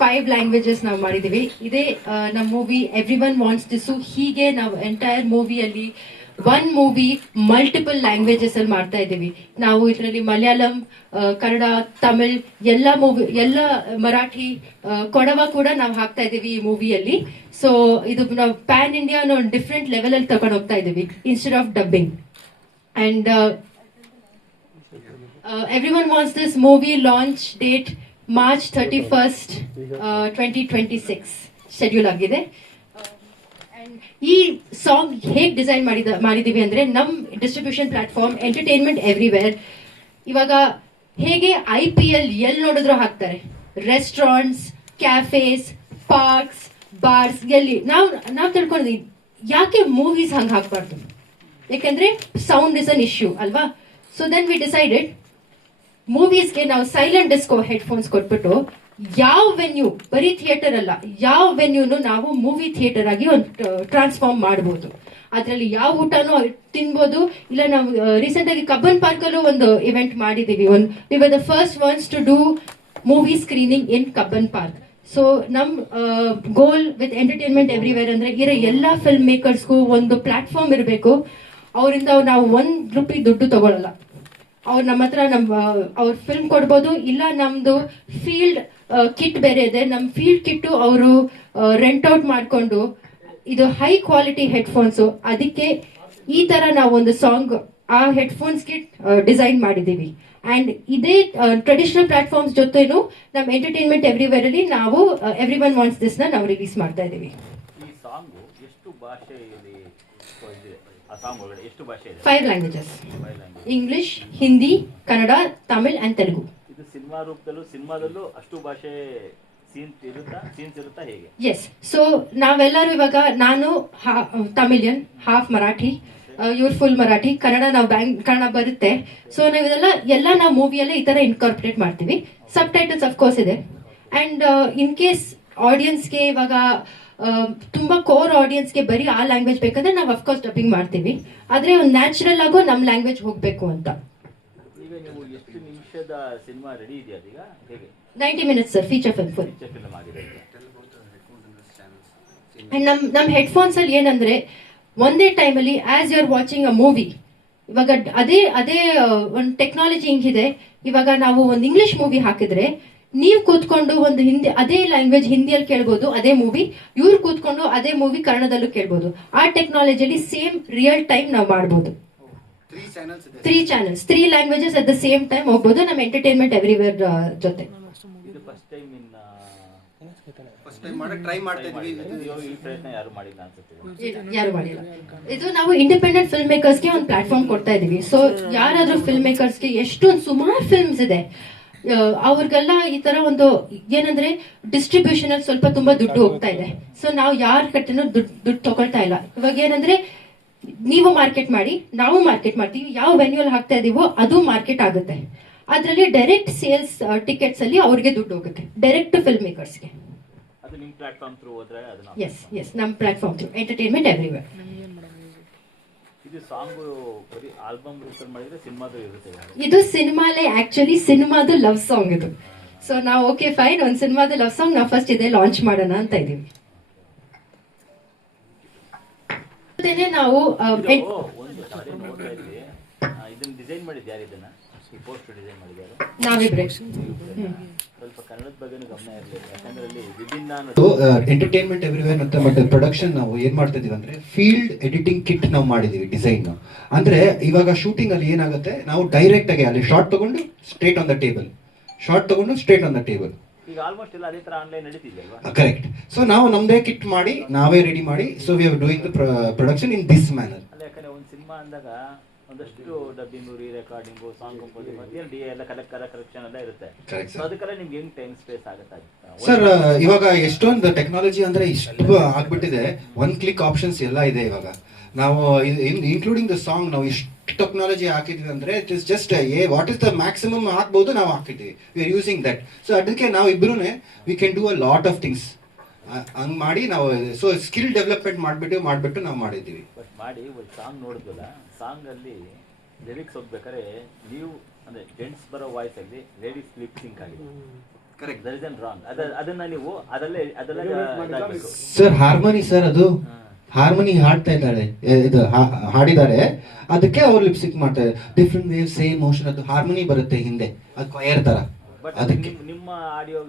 Five languages ನಾವು ಮಾಡಿದೀವಿ. ಇದೇ ನಮ್ಮ movie every one wants this ಹೀಗೆ ನಾವು ಎಂಟೈರ್ ಮೂವಿಯಲ್ಲಿ ಒನ್ ಮೂವಿ ಮಲ್ಟಿಪಲ್ ಲ್ಯಾಂಗ್ವೇಜಸ್ ಅಲ್ಲಿ ಮಾಡ್ತಾ ಇದ್ದೀವಿ. ನಾವು ಇದರಲ್ಲಿ ಮಲಯಾಳಂ ಕನ್ನಡ, ತಮಿಳ್, ಎಲ್ಲ ಮೂವಿ ಎಲ್ಲ ಮರಾಠಿ ಕೊಡವ ಕೂಡ ನಾವು ಹಾಕ್ತಾ ಇದ್ದೀವಿ ಈ ಮೂವಿಯಲ್ಲಿ ಸೊ ಇದು ನಾವು ಪ್ಯಾನ್ ಇಂಡಿಯಾ ಅನ್ನೋ ಡಿಫ್ರೆಂಟ್ ಲೆವೆಲ್ ಅಲ್ಲಿ ತಗೊಂಡು ಹೋಗ್ತಾ ಇದ್ದೀವಿ instead of dubbing and everyone wants this movie launch movie launch date March 31st, uh, 2026 schedule ಆಗಿದೆ. And ಈ ಸಾಂಗ್ ಹೇಗೆ ಡಿಸೈನ್ ಮಾಡಿದ ಮಾಡಿದೀವಿ ಅಂದ್ರೆ ನಮ್ ಡಿಸ್ಟ್ರಿಬ್ಯೂಷನ್ ಪ್ಲಾಟ್ಫಾರ್ಮ್ ಎಂಟರ್ಟೈನ್ಮೆಂಟ್ ಎವ್ರಿವೇರ್ ಇವಾಗ ಹೇಗೆ ಐ ಪಿ ಎಲ್ ಎಲ್ಲಿ ನೋಡಿದ್ರು ಹಾಕ್ತಾರೆ. ರೆಸ್ಟೋರೆಂಟ್ಸ್ ಕ್ಯಾಫೇಸ್ ಪಾರ್ಕ್ಸ್ ಬಾರ್ಸ್ ಎಲ್ಲಿ. ನಾವು ನಾವು ತಿಳ್ಕೊಂಡಿದ್ವಿ. ಯಾಕೆ ಮೂವೀಸ್ ಹಂಗೆ ಹಾಕ್ಬಾರ್ದು? ಯಾಕೆಂದ್ರೆ ಸೌಂಡ್ ಇಸ್ ಅನ್ ಇಶ್ಯೂ ಅಲ್ವಾ? ಸೊ ದೆನ್ ವಿ ಡಿಸೈಡೆಡ್ ಮೂವೀಸ್ಗೆ ನಾವು ಸೈಲೆಂಟ್ ಡಿಸ್ಕೋ ಹೆಡ್ಫೋನ್ಸ್ ಕೊಟ್ಬಿಟ್ಟು ಯಾವ ವೆನ್ಯೂ ಬರೀ ಥಿಯೇಟರ್ ಅಲ್ಲ, ಯಾವ ವೆನ್ಯೂನು ನಾವು ಮೂವಿ ಥಿಯೇಟರ್ ಆಗಿ ಒಂದು ಟ್ರಾನ್ಸ್ಫಾರ್ಮ್ ಮಾಡಬಹುದು ಅದರಲ್ಲಿ ಯಾವ ಊಟನೂ ತಿನ್ಬೋದು. ಇಲ್ಲ ನಾವು ರೀಸೆಂಟ್ ಆಗಿ ಕಬ್ಬನ್ ಪಾರ್ಕ್ ಅಲ್ಲೂ ಒಂದು ಇವೆಂಟ್ ಮಾಡಿದೀವಿ ಒಂದು we were the first ones to do movie screening in Cubbon Park. So ನಮ್ ಗೋಲ್ ವಿತ್ ಎಂಟರ್ಟೈನ್ಮೆಂಟ್ ಎವ್ರಿವೇರ್ ಅಂದ್ರೆ ಇರೋ ಎಲ್ಲಾ ಫಿಲ್ಮ್ ಮೇಕರ್ಸ್ಗೂ ಒಂದು ಪ್ಲಾಟ್ಫಾರ್ಮ್ ಇರಬೇಕು. ಅವರಿಂದ ನಾವು ಒಂದ್ ರೂಪಾಯಿ ದುಡ್ಡು ತಗೊಳ್ಳಲ್ಲ ಅವ್ರು ನಮ್ಮ ಹತ್ರ ನಮ್ ಅವ್ರ ಫಿಲ್ಮ್ ಕೊಡ್ಬೋದು. ಇಲ್ಲ ನಮ್ದು ಫೀಲ್ಡ್ ಕಿಟ್ ಬೇರೆ ಇದೆ. ನಮ್ ಫೀಲ್ಡ್ ಕಿಟ್ ಅವರು ರೆಂಟ್ ಔಟ್ ಮಾಡ್ಕೊಂಡು ಇದು ಹೈ ಕ್ವಾಲಿಟಿ ಹೆಡ್ಫೋನ್ಸ್ ಅದಕ್ಕೆ ಈ ತರ ನಾವು ಒಂದು ಸಾಂಗ್ ಆ ಹೆಡ್ಫೋನ್ಸ್ ಕಿಟ್ ಡಿಸೈನ್ ಮಾಡಿದೀವಿ ಅಂಡ್ ಇದೇ ಟ್ರೆಡಿಷನಲ್ ಪ್ಲಾಟ್ಫಾರ್ಮ್ಸ್ ಜೊತೆನು ನಮ್ಮ ಎಂಟರ್ಟೈನ್ಮೆಂಟ್ ಎವ್ರಿವೇರ್ ಅಲ್ಲಿ ನಾವು ಎವ್ರಿ ಒನ್ ವಾಂಟ್ಸ್ ದಿಸ್ನ ನಾವು ರಿಲೀಸ್ ಮಾಡ್ತಾ ಇದೀವಿ. ಈ ಸಾಂಗು ಎಷ್ಟು ಭಾಷೆಯಲ್ಲಿ ಇದೆ ಒಳಗಡೆ ಎಷ್ಟು ಭಾಷೆ ಇದೆ? Five languages Five. English Hindi Kannada Tamil and Telugu ಇದು ಸಿನಿಮಾ ರೂಪದಲ್ಲೂ ಸಿನಿಮಾದಲ್ಲೂ ಅಷ್ಟು ಭಾಷೆ ಸೀನ್ಸ್ ಇರುತ್ತಾ? ಸೀನ್ಸ್ ಇರುತ್ತಾ ಹೇಗೆ? ಎಸ್ ಸೊ ನಾವೆಲ್ಲರೂ ಇವಾಗ ನಾನು ತಮಿಳಿಯನ್ ಹಾಫ್ ಮರಾಠಿ ಇವ್ರ ಫುಲ್ ಮರಾಠಿ ಕನ್ನಡ ನಾವು ಬ್ಯಾಂಕ್ ಕನ್ನಡ ಬರುತ್ತೆ. ಸೊ ನಾವು ಇದೆಲ್ಲ ಎಲ್ಲ ನಾವು ಮೂವಿಯಲ್ಲೇ ಈ ತರ ಇನ್ಕಾರ್ಪೊರೇಟ್ ಮಾಡ್ತೀವಿ. ಸಬ್ ಟೈಟಲ್ಸ್ ಅಫ್ಕೋರ್ಸ್ ಇದೆ. ಅಂಡ್ ಇನ್ ಕೇಸ್ ಆಡಿಯನ್ಸ್ಗೆ ಇವಾಗ ತುಂಬಾ ಕೋರ್ ಆಡಿಯನ್ಸ್ಗೆ ಬರೀ ಆ ಲ್ಯಾಂಗ್ವೇಜ್ ಬೇಕಂದ್ರೆ ನಾವು ಅಫ್ಕೋರ್ಸ್ ಡಬ್ಬಿಂಗ್ ಮಾಡ್ತೀವಿ. ಆದ್ರೆ ಒಂದು ನ್ಯಾಚುರಲ್ ಆಗೋ ನಮ್ಮ ಲ್ಯಾಂಗ್ವೇಜ್ ಹೋಗ್ಬೇಕು ಅಂತ. Ninety minutes sir feature film full feature film ಆಗಿದೆ. ಈಗ ಅಂಡ್ ನಮ್ ನಮ್ ಹೆಡ್ಫೋನ್ಸ್ ಅಲ್ಲಿ ಏನಂದ್ರೆ ಒಂದೇ ಟೈಮ್ ಅಲ್ಲಿ as you are watching a movie ಇವಾಗ ಅದೇ ಅದೇ ಒಂದು ಟೆಕ್ನಾಲಜಿ ಹಿಂಗಿದೆ ಇವಾಗ ನಾವು ಒಂದು ಇಂಗ್ಲಿಷ್ ಮೂವಿ ಹಾಕಿದ್ರೆ ನೀವು ಕೂತ್ಕೊಂಡು ಒಂದು ಹಿಂದಿ ಅದೇ ಲ್ಯಾಂಗ್ವೇಜ್ ಹಿಂದಿಯಲ್ಲಿ ಕೇಳ್ಬೋದು ಅದೇ ಮೂವಿ ಇವ್ರು ಕೂತ್ಕೊಂಡು ಅದೇ ಮೂವಿ ಕನ್ನಡದಲ್ಲೂ ಕೇಳ್ಬೋದು. ಆ ಟೆಕ್ನಾಲಜಿಯಲ್ಲಿ ಸೇಮ್ ರಿಯಲ್ ಟೈಮ್ ನಾವು ಮಾಡ್ಬೋದು. ತ್ರೀ ಚಾನಲ್ಸ್ ಇದೆ. Three languages at the same time ಹೋಗ್ಬೋದು ನಮ್ಮ ಎಂಟರ್ಟೈನ್ಮೆಂಟ್ ಎವ್ರಿವೇರ್ ಜೊತೆ. ಇದು first time in first time ಮಾಡಕ್ ಟ್ರೈ ಮಾಡ್ತಾ ಇದ್ವಿ ಈ ಪ್ರಯತ್ನ ಯಾರು ಮಾಡಿಲ್ಲ ಇದು ನಾವು ಇಂಡಿಪೆಂಡೆಂಟ್ ಫಿಲ್ಮ್ ಮೇಕರ್ಸ್ಗೆ ಒಂದು ಪ್ಲಾಟ್ಫಾರ್ಮ್ ಕೊಡ್ತಾ ಇದೀವಿ ಸೊ ಯಾರಾದ್ರೂ ಫಿಲ್ಮ್ ಮೇಕರ್ಸ್ಗೆ ಎಷ್ಟೊಂದು ಸುಮಾರು ಫಿಲ್ಮ್ಸ್ ಇದೆ. ಅವ್ರಿಗೆಲ್ಲ ಈ ತರ ಒಂದು ಏನಂದ್ರೆ ಡಿಸ್ಟ್ರಿಬ್ಯೂಷನ್ ಅಲ್ಲಿ ಸ್ವಲ್ಪ ತುಂಬಾ ದುಡ್ಡು ಹೋಗ್ತಾ ಇದೆ. ಸೊ ನಾವು ಯಾರ ಕಟ್ಟೆನೂ ದುಡ್ಡು ದುಡ್ಡು ತಗೊಳ್ತಾ ಇಲ್ಲ. ಇವಾಗ ಏನಂದ್ರೆ ನೀವು ಮಾರ್ಕೆಟ್ ಮಾಡಿ ನಾವು ಮಾರ್ಕೆಟ್ ಮಾಡ್ತೀವಿ ಯಾವ ವೆನ್ಯೂಲ್ ಹಾಕ್ತಾ ಇದೀವೋ ಅದು ಮಾರ್ಕೆಟ್ ಆಗುತ್ತೆ. ಅದರಲ್ಲಿ ಡೈರೆಕ್ಟ್ ಸೇಲ್ಸ್ ಟಿಕೆಟ್ಸ್ ಅಲ್ಲಿ ಅವ್ರಿಗೆ ದುಡ್ಡು ಹೋಗುತ್ತೆ. ಡೈರೆಕ್ಟ್ ಫಿಲ್ಮ್ ಮೇಕರ್ಸ್ಗೆ ಎಸ್ ಎಸ್ ನಮ್ಮ ಪ್ಲಾಟ್ಫಾರ್ಮ್ ಥ್ರೂ ಎಂಟರ್ಟೈನ್ಮೆಂಟ್ ಎವ್ರಿವೇರ್ ಇದು ಸಾಂಗು ಬರೀ ಆಲ್ಬಮ್ ರೂಪದಲ್ಲಿ ಮಾಡಿದ್ರೆ ಸಿನಿಮಾದು ಇರುತ್ತೆ ಯಾರು? ಇದು ಸಿನಿಮಾಲೇ ಆಕ್ಚುಲಿ ಸಿನಿಮಾದು ಲವ್ ಸಾಂಗ್ ಇದು. ಸೊ ನಾವು ಓಕೆ ಫೈನ್ ಒಂದು ಸಿನಿಮಾದ ಲವ್ ಸಾಂಗ್ ನಾವು ಫಸ್ಟ್ ಇದೆ ಲಾಂಚ್ ಮಾಡೋಣ ಅಂತ ಇದೀವಿ ಜೊತೆನೆ ನಾವು ಆ, ಇದು ಎನ್- ಒಂದು ಅದೇ ನೋಡ್ತಾ ಇದ್ವಿ ಆ, ಇದನ್ನ ಡಿಸೈನ್ ಮಾಡಿದ್ದು ಯಾರು ಇದನ್ನ? ಈ ಪೋಸ್ಟ್ ಡಿಸೈನ್ ಮಾಡಿದ್ದಾರೆ ಸ್ವಲ್ಪ ಕನ್ನಡದ ಬಗ್ಗೆನೂ ಗಮನ ಇರಲಿ ಯಾಕಂದ್ರೆ ಅಲ್ಲಿ ವಿಭಿನ್ನ ಎಂಟರ್ಟೈನ್ಮೆಂಟ್ ಎವ್ರಿವೇರ್ ಅಂತ ಮತ್ತೆ ಪ್ರೊಡಕ್ಷನ್ ನಾವು ಏನ್ ಮಾಡ್ತಾ ಇದೀವಿ ಅಂದ್ರೆ ಫೀಲ್ಡ್ ಎಡಿಟಿಂಗ್ ಕಿಟ್ ನಾವು ಮಾಡಿದೀವಿ ಡಿಸೈನ್ ಅಂದ್ರೆ ಇವಾಗ ಶೂಟಿಂಗ್ ಅಲ್ಲಿ ಏನಾಗುತ್ತೆ ನಾವು ಡೈರೆಕ್ಟ್ ಆಗಿ ಅಲ್ಲಿ ಶಾರ್ಟ್ ತಗೊಂಡು straight on the table short ತಗೊಂಡು ಸ್ಟ್ರೇಟ್ ಆನ್ ದ ಟೇಬಲ್ ಈಗ ಆಲ್ಮೋಸ್ಟ್ ಎಲ್ಲ ಅದೇ ತರ ಆನ್ಲೈನ್ ನಡೀತಿದೆಯಲ್ವಾ? ಕರೆಕ್ಟ್ ಸೊ ನಾವು ನಮ್ದೇ ಕಿಟ್ ಮಾಡಿ ನಾವೇ ರೆಡಿ ಮಾಡಿ so we are doing the production in this manner ಅಲ್ಲ ಯಾಕಂದ್ರೆ ಒಂದು ಸಿನಿಮಾ ಅಂದಾಗ ಒಂದಷ್ಟು dubbing re recording song composing ಮತ್ತೆ ಡಿ ಎಲ್ಲ ಕಲೆಕ್ಟ್ ಕರೆಕ್ಷನ್ ಎಲ್ಲ ಇರುತ್ತೆ. ಸೊ. ಅದಕ್ಕೆಲ್ಲ ನಿಮ್ಗೆ ಹೆಂಗ್ ಟೈಮ್ ಸ್ಪೇಸ್ ಆಗುತ್ತೆ ಸರ್ ಇವಾಗ ಎಷ್ಟೊಂದು ಟೆಕ್ನಾಲಜಿ ಅಂದ್ರೆ ಇಷ್ಟು ಆಗ್ಬಿಟ್ಟಿದೆ. ಒನ್ ಕ್ಲಿಕ್ ಆಪ್ಷನ್ಸ್ ಎಲ್ಲ ಇದೆ ಇವಾಗ. ನಾವು ಇನ್ಕ್ಲೂಡಿಂಗ್ ದ ಸಾಂಗ್ ನಾವು ಇಷ್ಟು ಟೆಕ್ನಾಲಜಿ ಹಾಕಿದ್ವಿ ಅಂದ್ರೆ it is just a what is the maximum ಹಾಕ್ಬೋದು ನಾವು ಹಾಕಿದ್ವಿ. We are using that so ಅದಕ್ಕೆ ನಾವು ಇಬ್ಬರೂ we can do a lot of things ಹಂಗ್ ಮಾಡಿ ನಾವು ಸೊ ಸ್ಕಿಲ್ ಡೆವಲಪ್ಮೆಂಟ್ ಮಾಡ್ಬಿಟ್ಟು ಮಾಡ್ಬಿಟ್ಟು ನಾವು ಮಾಡಿದ್ದೀವಿ. ಬಟ್ ಮಾಡಿ ಒಂದು ಸಾಂಗ್ ನೋಡಿದ್ವಲ್ಲ ಸಾಂಗ್ ಅಲ್ಲಿ ಲಿರಿಕ್ಸ್ ಹೋಗ್ಬೇಕಾದ್ರೆ ನೀವು ಅಂದ್ರೆ ಜೆಂಟ್ಸ್ ಬರೋ ವಾಯ್ಸ್ ಅಲ್ಲಿ ಲೇಡೀಸ್ ಲಿಪ್ ಸಿಂಕ್ ಆಗಿದೆ. Correct there is an wrong ಅದ ಅದನ್ನ ನೀವು ಅದಲ್ಲೇ ಅದರಲ್ಲೇ ಸರ್ ಹಾರ್ಮೋನಿ ಸರ್ ಅದು. ಹಾರ್ಮೋನಿ ಹಾಡ್ತಾ ಇದ್ದಾಳೆ ಇದು ಹಾ- ಹಾಡಿದ್ದಾರೆ. ಅದಕ್ಕೆ ಅವ್ರು ಲಿಪ್ಸಿಕ್ ಮಾಡ್ತಾರೆ ಡಿಫ್ರೆಂಟ್ ವೇವ್ ಸೇಮ್ ಮೋಷನ್ ಅದು ಹಾರ್ಮೋನಿ ಬರುತ್ತೆ ಹಿಂದೆ. ಅದು ಕೊಯರ್ ತರ. ಅದಕ್ಕೆ. ನಿಮ್ಮ ಆಡಿಯೋ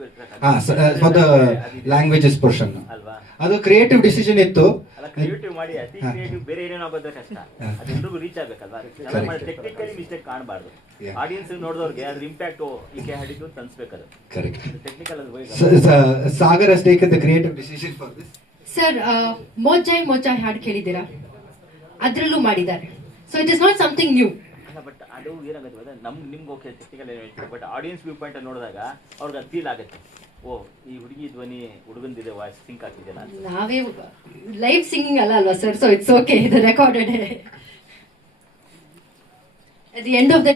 ಹಾ ಫಾರ್ ದ ಲ್ಯಾಂಗ್ವೇಜಸ್ ಪೋರ್ಷನ್ ಅಲ್ವಾ? ಅದು ಕ್ರಿಯೇಟಿವ್ ಡಿಸಿಷನ್ ಇತ್ತು. ಅಲ್ಲ ಕ್ರಿಯೇಟಿವ್ ಮಾಡಿ ಅತಿ ಕ್ರಿಯೇಟಿವ್ ಬೇರೆ ಏನೇನೋ ಆಗೋದ್ರೆ ಕಷ್ಟ. ಹಾ. ಅದೆಲ್ಲರಿಗೂ ರೀಚ್ ಆಗ್ಬೇಕಲ್ವಾ. ಟೆಕ್ನಿಕಲಿ ಮಿಸ್ಟೇಕ್ ಕಾಣಬಾರ್ದು. ಆಡಿಯನ್ಸ್ ನೋಡಿದವ್ರಿಗೆ ಅದ್ರ ಇಂಪ್ಯಾಕ್ಟ್ ಈಕೆ ಹಾಡಿದ್ದು ಅಂತ ಅನ್ಸ್ಬೇಕದು ಕರೆಕ್ಟ್ ಟೆಕ್ನಿಕಲ್ ಅದು Sagar has taken the creative decision for this? Sir ಮೋಜಾಯ್ ಮೋಜಾಯ್ ಹಾಡು ಕೇಳಿದ್ದೀರಾ? ಅದರಲ್ಲೂ ಮಾಡಿದ್ದಾರೆ. So it is not something new ಅಲ್ಲ ಬಟ್ ಅದು ಏನಾಗುತ್ತೆ ಗೊತ್ತಾ? ನಮ್ಗೆ ನಿಮ್ಗೆ okay technical but audience view point ನೋಡಿದಾಗ ಅವ್ರಿಗೆ ಅದು ಫೀಲ್ ಆಗುತ್ತೆ. ಓ, ಈ ಹುಡುಗಿ ಧ್ವನಿ ಹುಡುಗಂದಿದೆ ವಾಯ್ಸ್ ಸಿಂಕ್ ಆಗ್ತಿದೆಯಲ್ಲ ನಾವೇ ಲೈವ್ ಸಿಂಗಿಂಗ್ ಅಲ್ಲ ಅಲ್ವಾ ಸರ್ ಸೊ ಇಟ್ಸ್ ಓಕೆ ಇದು recorded at the end of the